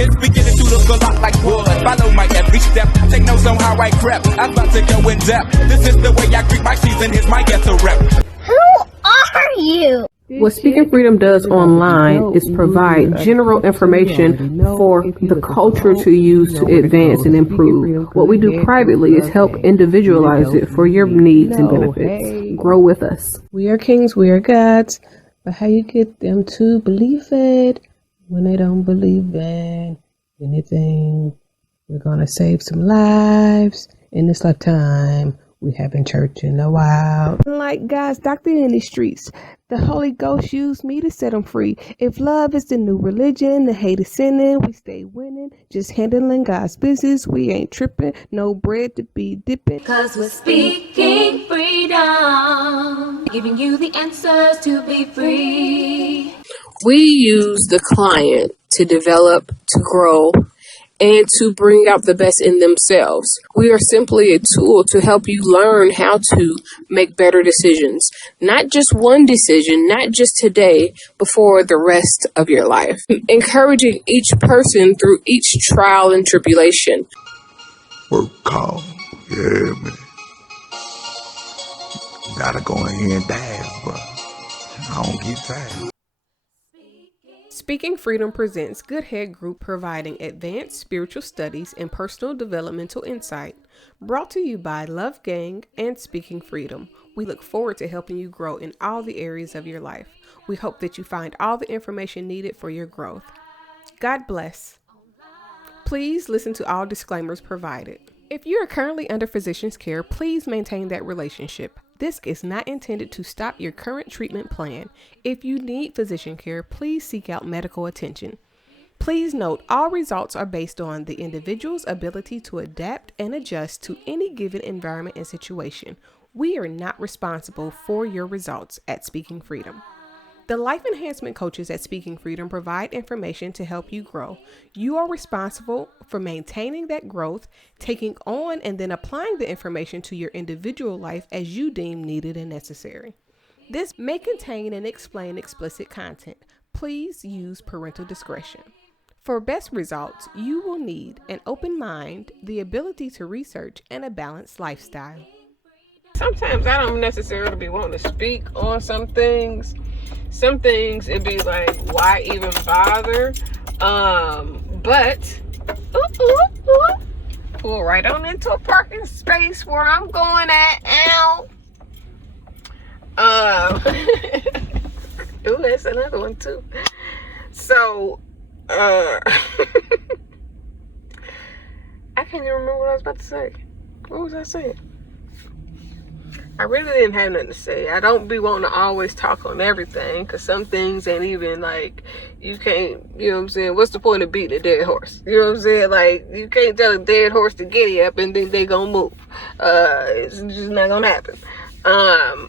It's beginning to look a lot like wood. Follow my every step. Take notes on how I crept. I'm about to go in depth. This is the way I greet my season. Here's my ghetto rep. Who are you? What Speaking Freedom does online is provide general information for the culture to use to advance and improve. What we do privately is help individualize it for your needs and benefits. Grow with us. We are kings, we are gods, but how you get them to believe it when they don't believe in anything? We're going to save some lives in this lifetime. We haven't church in a while. Like God's doctor in these streets, the Holy Ghost used me to set them free. If love is the new religion, the hate is sinning, we stay winning. Just handling God's business, we ain't tripping. No bread to be dipping. 'Cause we're speaking freedom, giving you the answers to be free. We use the client to develop, to grow, and to bring out the best in themselves. We are simply a tool to help you learn how to make better decisions. Not just one decision, not just today, but for the rest of your life. Encouraging each person through each trial and tribulation. Work call. Yeah, man. Gotta go in here and dance, but I don't get tired. Speaking Freedom presents Good Head Group, providing advanced spiritual studies and personal developmental insight. Brought to you by Love Gang and Speaking Freedom. We look forward to helping you grow in all the areas of your life. We hope that you find all the information needed for your growth. God bless. Please listen to all disclaimers provided. If you are currently under physician's care, please maintain that relationship. This is not intended to stop your current treatment plan. If you need physician care, please seek out medical attention. Please note, all results are based on the individual's ability to adapt and adjust to any given environment and situation. We are not responsible for your results at Speaking Freedom. The life enhancement coaches at Speaking Freedom provide information to help you grow. You are responsible for maintaining that growth, taking on and then applying the information to your individual life as you deem needed and necessary. This may contain and explain explicit content. Please use parental discretion. For best results, you will need an open mind, the ability to research, and a balanced lifestyle. Sometimes I don't necessarily be wanting to speak on some things. Some things it'd be like, why even bother? But pull right on into a parking space where I'm going at. Ow. Ooh, that's another one too. So, I can't even remember what I was about to say. What was I saying? I really didn't have nothing to say. I don't be wanting to always talk on everything, because some things ain't even like, you can't, you know what I'm saying? What's the point of beating a dead horse? You know what I'm saying? Like, you can't tell a dead horse to giddy up and then they gonna move. It's just not gonna happen. I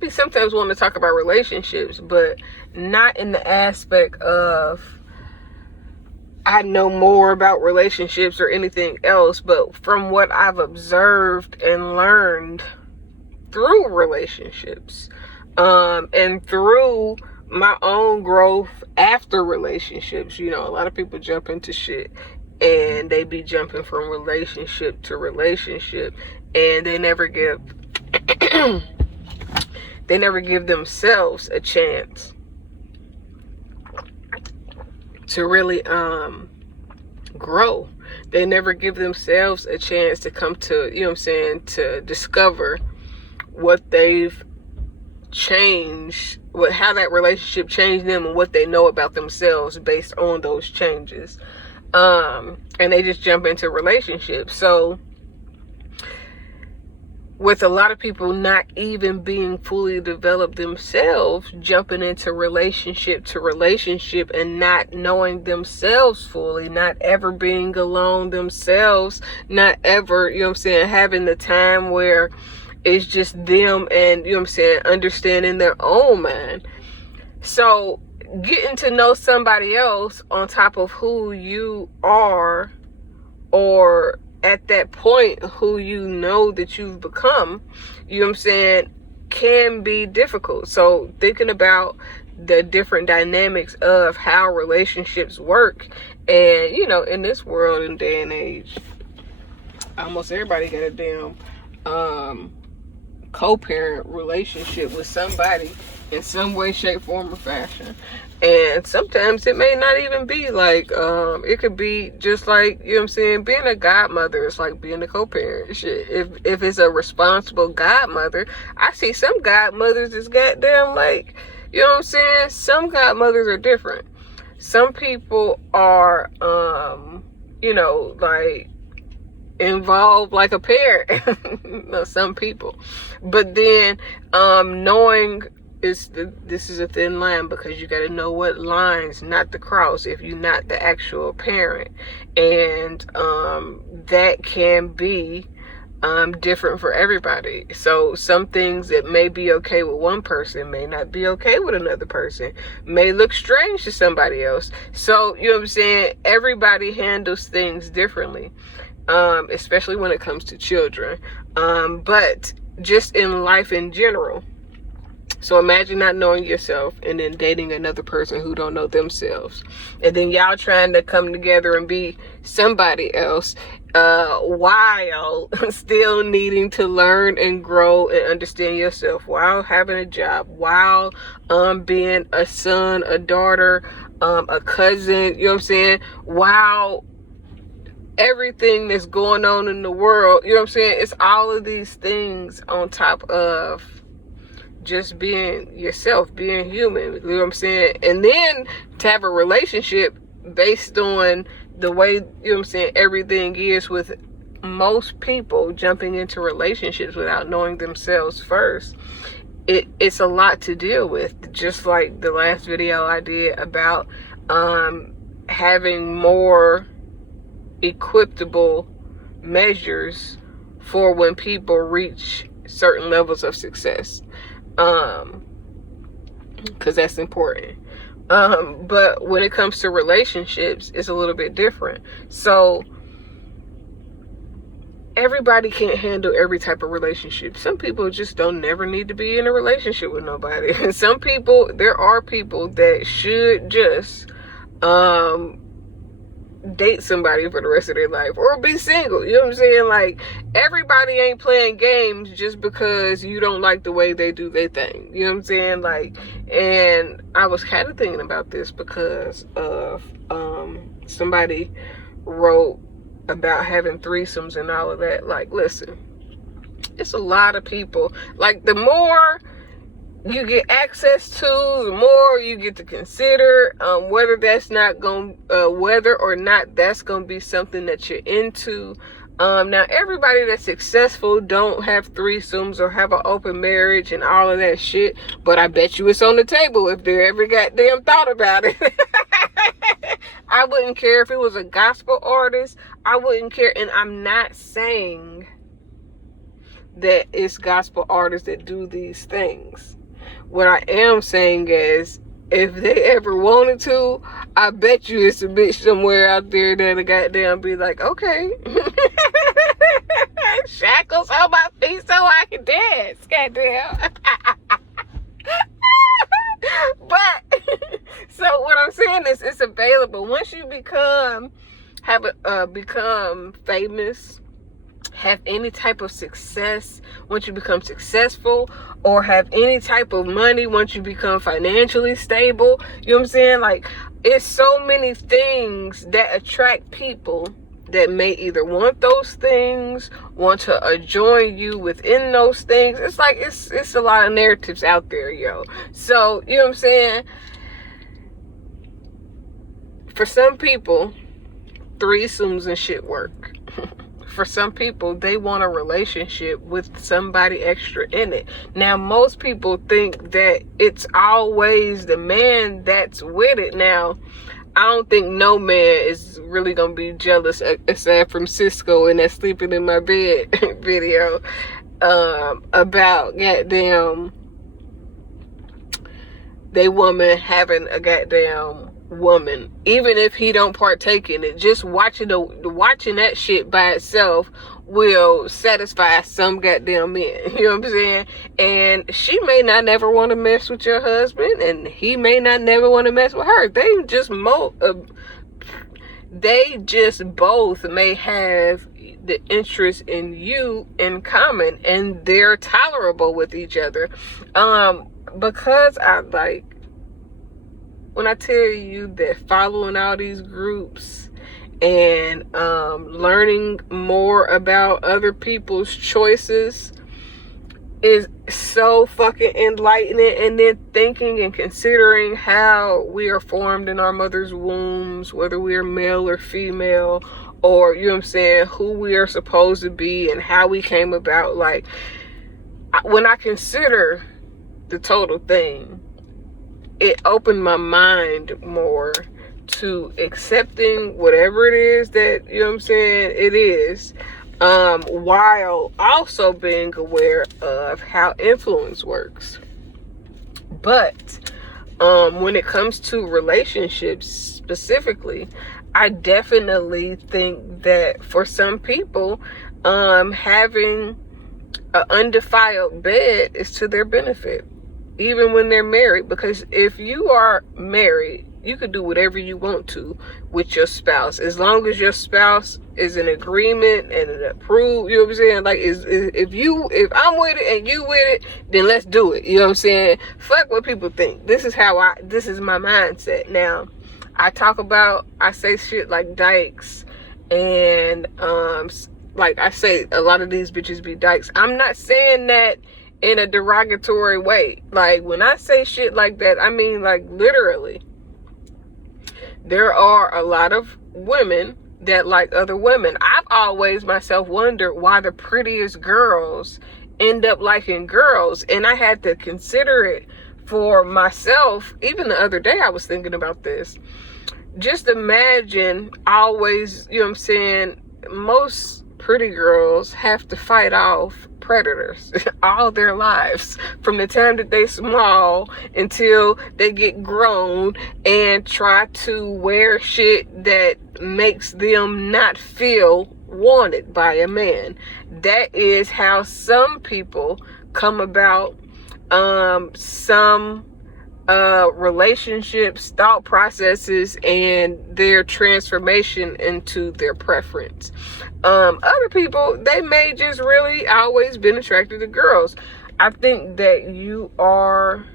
be sometimes wanting to talk about relationships, but not in the aspect of I know more about relationships or anything else, but from what I've observed and learned through relationships, and through my own growth after relationships. You know, a lot of people jump into shit and they be jumping from relationship to relationship, and they never give themselves a chance to really grow. They never give themselves a chance to come to, you know what I'm saying, to discover what they've changed, how that relationship changed them and what they know about themselves based on those changes. And they just jump into relationships. So with a lot of people not even being fully developed themselves, jumping into relationship to relationship and not knowing themselves fully, not ever being alone themselves, not ever, you know what I'm saying, having the time where it's just them and, you know what I'm saying, understanding their own mind. So getting to know somebody else on top of who you are, or at that point who you know that you've become, you know what I'm saying, can be difficult. So thinking about the different dynamics of how relationships work, and you know, in this world and day and age, almost everybody got a damn co-parent relationship with somebody in some way, shape, form, or fashion. And sometimes it may not even be like, it could be just like, you know what I'm saying, being a godmother is like being a co-parent. Shit, if it's a responsible godmother, I see some godmothers is goddamn like, you know what I'm saying, some godmothers are different. Some people are, you know, like, involved like a parent. No, some people. But then knowing this is a thin line, because you got to know what lines not to cross if you're not the actual parent. And that can be different for everybody. So some things that may be okay with one person may not be okay with another person, may look strange to somebody else. So, you know what I'm saying, everybody handles things differently, especially when it comes to children, but just in life in general. So imagine not knowing yourself and then dating another person who don't know themselves, and then y'all trying to come together and be somebody else, while still needing to learn and grow and understand yourself, while having a job, while being a son, a daughter, a cousin, you know what I'm saying, while everything that's going on in the world, you know what I'm saying, it's all of these things on top of just being yourself, being human, you know what I'm saying? And then to have a relationship based on the way, you know what I'm saying, everything is, with most people jumping into relationships without knowing themselves first, it's a lot to deal with. Just like the last video I did about having more equitable measures for when people reach certain levels of success, because that's important. But when it comes to relationships, it's a little bit different. So everybody can't handle every type of relationship. Some people just don't never need to be in a relationship with nobody. And some people, there are people that should just date somebody for the rest of their life, or be single. You know what I'm saying? Like, everybody ain't playing games just because you don't like the way they do their thing. You know what I'm saying? Like, and I was kind of thinking about this because of somebody wrote about having threesomes and all of that. Like, listen, it's a lot of people. Like, the more you get access to, the more you get to consider, whether or not that's gonna be something that you're into. Now, everybody that's successful don't have threesomes or have an open marriage and all of that shit, but I bet you it's on the table if they ever goddamn thought about it. I wouldn't care if it was a gospel artist. I wouldn't care. And I'm not saying that it's gospel artists that do these things. What I am saying is, if they ever wanted to, I bet you it's a bitch somewhere out there that'll goddamn be like, okay, shackles on my feet so I can dance, goddamn. But, so what I'm saying is, it's available. Once you become famous, have any type of success, once you become successful, or have any type of money, once you become financially stable, you know what I'm saying? Like, it's so many things that attract people that may either want those things, want to join you within those things. It's like, it's a lot of narratives out there, yo. So, you know what I'm saying? For some people, threesomes and shit work. For some people, they want a relationship with somebody extra in it. Now, most people think that it's always the man that's with it. Now, I don't think no man is really going to be jealous, aside from Cisco in that sleeping in my bed video, about goddamn they woman having a goddamn woman, even if he don't partake in it. Just watching that shit by itself will satisfy some goddamn men. You know what I'm saying? And she may not never want to mess with your husband, and he may not never want to mess with her. They just both may have the interest in you in common, and they're tolerable with each other. Because when I tell you that following all these groups and learning more about other people's choices is so fucking enlightening, and then thinking and considering how we are formed in our mother's wombs, whether we are male or female, or, you know what I'm saying, who we are supposed to be and how we came about. Like, when I consider the total thing, it opened my mind more to accepting whatever it is that, you know what I'm saying, it is, while also being aware of how influence works. But when it comes to relationships specifically, I definitely think that for some people, having an undefiled bed is to their benefit, even when they're married. Because if you are married, you can do whatever you want to with your spouse, as long as your spouse is in agreement and approved. You know what I'm saying? Like, if I'm with it and you with it, then let's do it. You know what I'm saying? Fuck what people think. This is my mindset. Now, I say shit like dykes, and like I say, a lot of these bitches be dykes. I'm not saying that in a derogatory way. Like, when I say shit like that, I mean, like, literally. There are a lot of women that like other women. I've always myself wondered why the prettiest girls end up liking girls, and I had to consider it for myself. Even the other day I was thinking about this. Just imagine always, you know what I'm saying, most pretty girls have to fight off predators all their lives, from the time that they small until they get grown, and try to wear shit that makes them not feel wanted by a man. That is how some people come about some relationships, thought processes, and their transformation into their preference. Other people, they may just really always been attracted to girls. I think that you are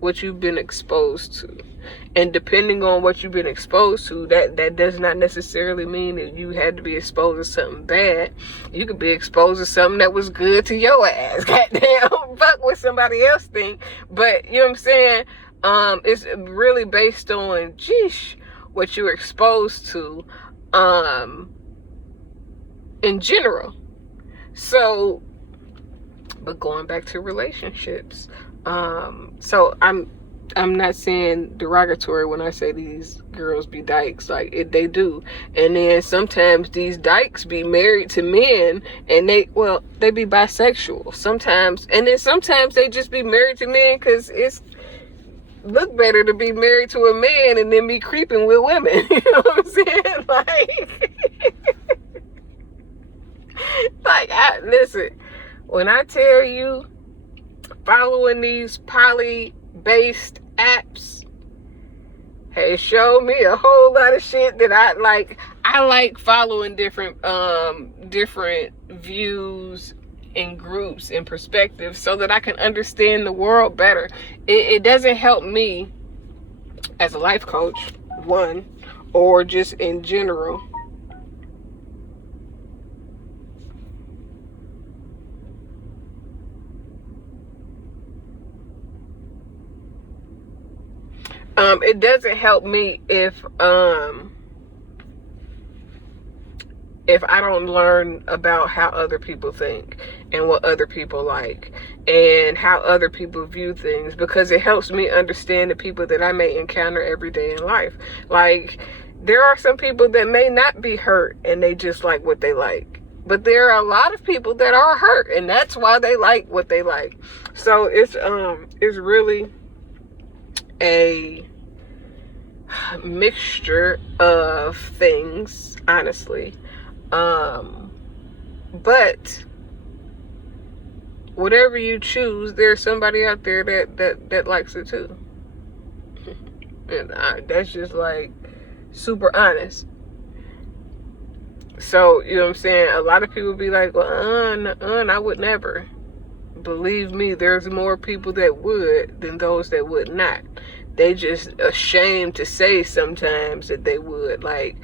what you've been exposed to, and depending on what you've been exposed to, that does not necessarily mean that you had to be exposed to something bad. You could be exposed to something that was good to your ass. Goddamn, fuck what somebody else think. But you know what I'm saying? It's really based on, what you're exposed to, in general. So, but going back to relationships, so I'm not saying derogatory when I say these girls be dykes. Like, they do. And then sometimes these dykes be married to men, and they be bisexual sometimes. And then sometimes they just be married to men because it's look better to be married to a man and then be creeping with women. You know what I'm saying? Listen, when I tell you, following these poly-based apps has shown me a whole lot of shit that I like. I like following different views and groups and perspectives so that I can understand the world better. It doesn't help me as a life coach, one, or just in general. It doesn't help me if I don't learn about how other people think and what other people like and how other people view things, because it helps me understand the people that I may encounter every day in life. Like, there are some people that may not be hurt and they just like what they like. But there are a lot of people that are hurt, and that's why they like what they like. So it's really a mixture of things, honestly. But whatever you choose, there's somebody out there that likes it too. And that's just like super honest. So, you know what I'm saying? A lot of people be like, well, I would never. Believe me, there's more people that would than those that would not. They just ashamed to say sometimes that they would. Like,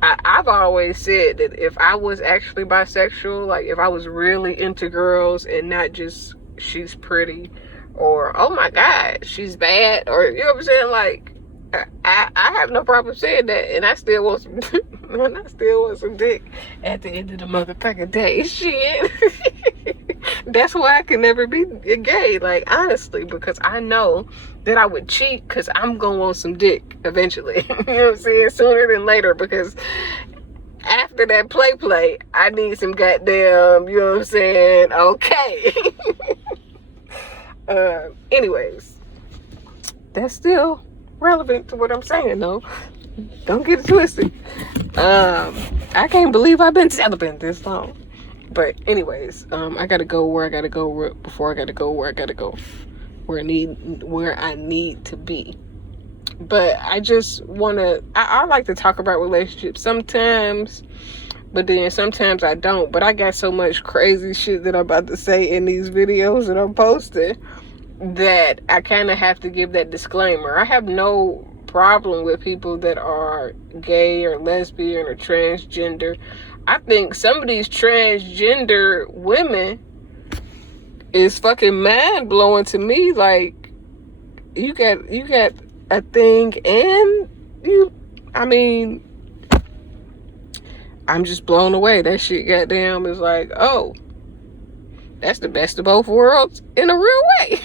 I've always said that if I was actually bisexual, like if I was really into girls and not just she's pretty or oh my God, she's bad, or you know what I'm saying? Like, I have no problem saying that, and I still want some dick at the end of the motherfucking day. Shit. That's why I can never be gay, like, honestly, because I know that I would cheat because I'm gonna want some dick eventually. You know what I'm saying? Sooner than later, because after that play, I need some goddamn, you know what I'm saying? Okay. Anyways, that's still relevant to what I'm saying, though. Don't get it twisted. I can't believe I've been celibate this long. But anyways, I gotta go where I gotta go before I gotta go where I gotta go, where I need to be. But I just wanna, I like to talk about relationships sometimes, but then sometimes I don't. But I got so much crazy shit that I'm about to say in these videos that I'm posting that I kind of have to give that disclaimer. I have no problem with people that are gay or lesbian or transgender. I think some of these transgender women is fucking mind blowing to me. Like, you got a thing and I'm just blown away. That shit goddamn is like, oh, that's the best of both worlds in a real way.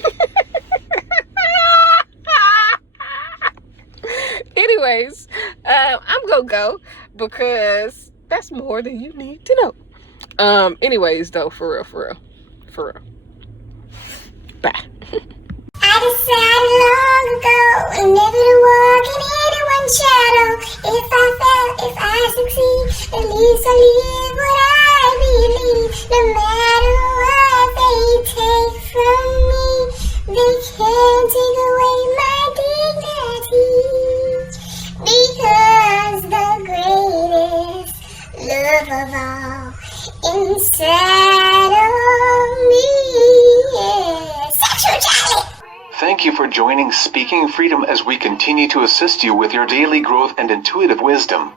Anyways, I'm gonna go because that's more than you need to know. Anyways, though, for real. Bye. I decided long ago never to walk in anyone's shadow. If I fail, if I succeed, at least I live what I believe. No matter what they take from me, they can't take away my dignity. Because the greatest love of all inside of me is sexuality. Thank you for joining Speaking Freedom as we continue to assist you with your daily growth and intuitive wisdom.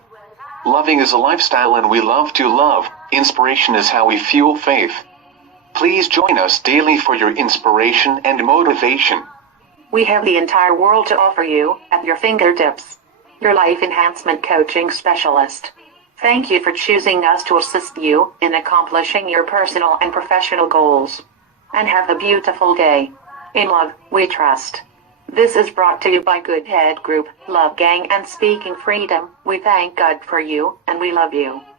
Loving is a lifestyle and we love to love. Inspiration is how we fuel faith. Please join us daily for your inspiration and motivation. We have the entire world to offer you at your fingertips. Your life enhancement coaching specialist. Thank you for choosing us to assist you in accomplishing your personal and professional goals. And have a beautiful day. In love, we trust. This is brought to you by Good Head Group, Love Gang, and Speaking Freedom. We thank God for you, and we love you.